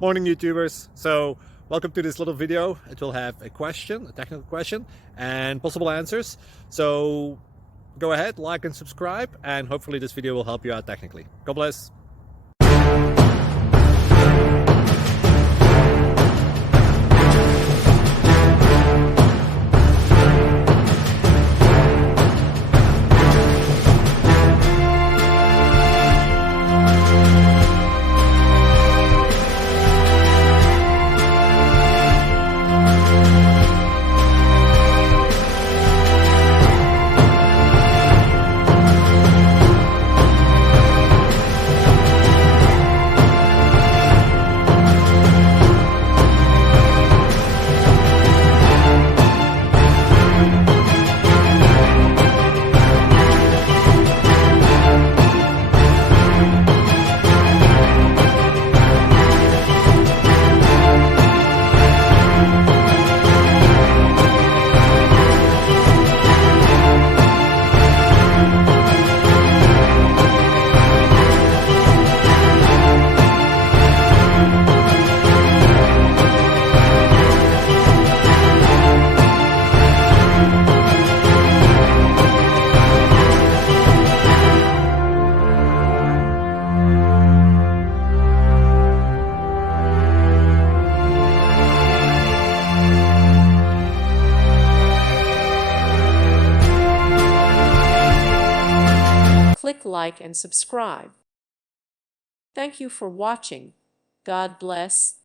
Morning YouTubers. So welcome to this little video. It will have a question, a technical question, and possible answers. So go ahead, like and subscribe, and hopefully this video will help you out technically. God bless. Click like and subscribe. Thank you for watching. God bless.